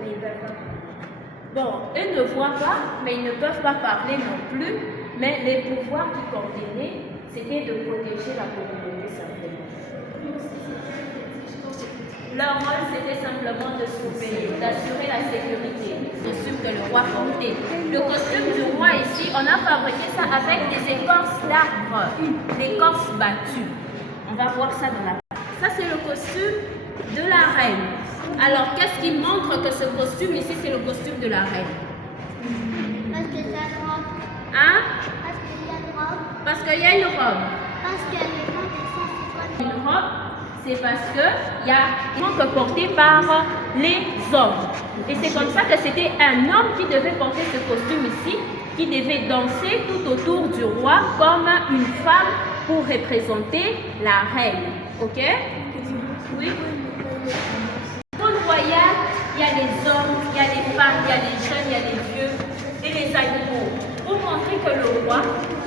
Mais ils ne peuvent pas parler. Bon, eux ne voient pas, mais ils ne peuvent pas parler non plus. Mais les pouvoirs qui coordonnaient, c'était de protéger la communauté simplement. Leur rôle, c'était simplement de surveiller, d'assurer la sécurité. Le costume que le roi portait. Le costume du roi ici, on a fabriqué ça avec des écorces d'arbres, l'écorce battue. On va voir ça dans la page. Ça, c'est le costume de la reine. Alors, qu'est-ce qui montre que ce costume ici, c'est le costume de la reine? Parce que ça robe. Hein? Parce qu'il y a une robe. Parce qu'il y a une robe. Parce que les gens de ça, c'est quoi? Une robe, c'est parce qu'il y a une robe portée par les hommes. Et c'est comme ça que c'était un homme qui devait porter ce costume ici, qui devait danser tout autour du roi comme une femme pour représenter la reine. Ok? Oui? Royal, il y a les hommes, il y a les femmes, il y a les jeunes, il y a les vieux et les animaux. Pour montrer que le roi,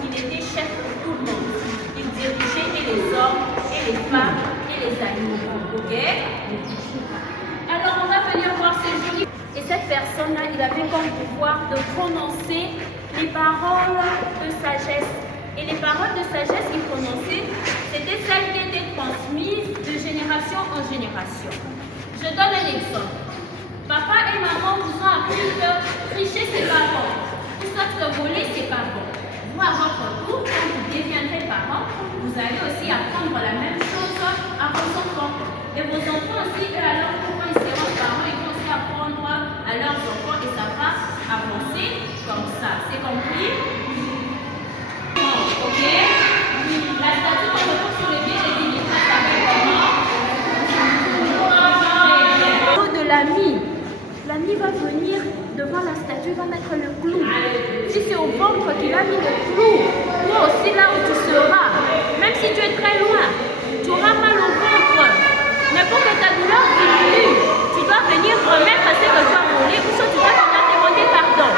il était chef de tout le monde. Il dirigeait et les hommes, et les femmes, et les animaux. Ok? Alors on va venir voir ces jolis. Et cette personne-là, il avait comme pouvoir de prononcer les paroles de sagesse. Et les paroles de sagesse qu'il prononçait, c'était celles qui étaient transmises de génération en génération. Je donne un exemple. Papa et maman vous ont appris que tricher, c'est pas bon. Ou soit que voler, c'est pas bon. Vous, à votre tour, quand vous deviendrez parent, vous allez aussi apprendre la même chose à vos enfants. Et vos enfants aussi, eux, alors, pourquoi ils seront parents, ils vont aussi apprendre à leurs enfants et ça va avancer comme ça. C'est compris? Ok? La statue qu'on retrouve sur le pied des dignitaires s'appelle comment? L'ami va venir devant la statue, va mettre le clou. Si c'est au ventre qu'il a mis le clou, toi aussi là où tu seras, même si tu es très loin, tu auras mal au ventre. Mais pour que ta douleur diminue, tu dois venir remettre ce que tu as volé ou soit tu dois venir demander pardon.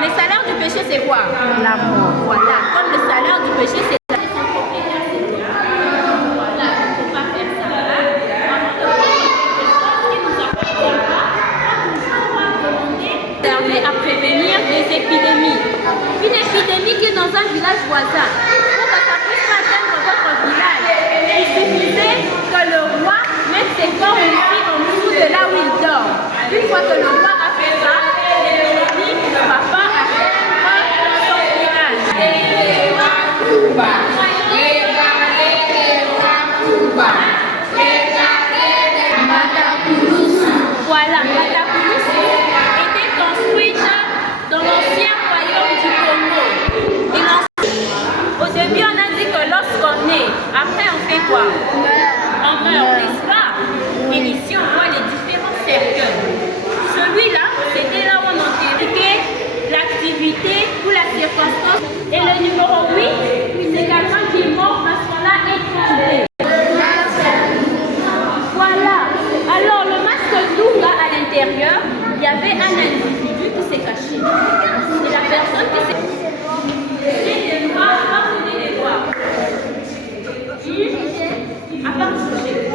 Le salaire du péché, c'est quoi? La mort. Voilà, comme le salaire du péché, c'est à prévenir des épidémies. Une épidémie qui est dans un village voisin. Pour que ça ne puisse pas atteindre votre village, il suffisait que le roi mette ses corps ici en dessous de là où il dort. Une fois que le roi a fait ça, l'épidémie ne va pas atteindre son village. Voilà, Matapoulous était construite dans l'ancien royaume du Congo. Au début, on a dit que lorsqu'on naît, après on fait quoi? On meurt, n'est-ce pas? Et ici, on voit les différents cercueils. Celui-là, c'était là où on enterrait l'activité ou la circonstance. Et le numéro 8, c'est quelqu'un qui est mort parce qu'on l'a étranglé. Voilà. Alors, le masque doux, là, à l'intérieur, il y avait un individu qui s'est caché. C'est la personne qui s'est cachée. À part bouger.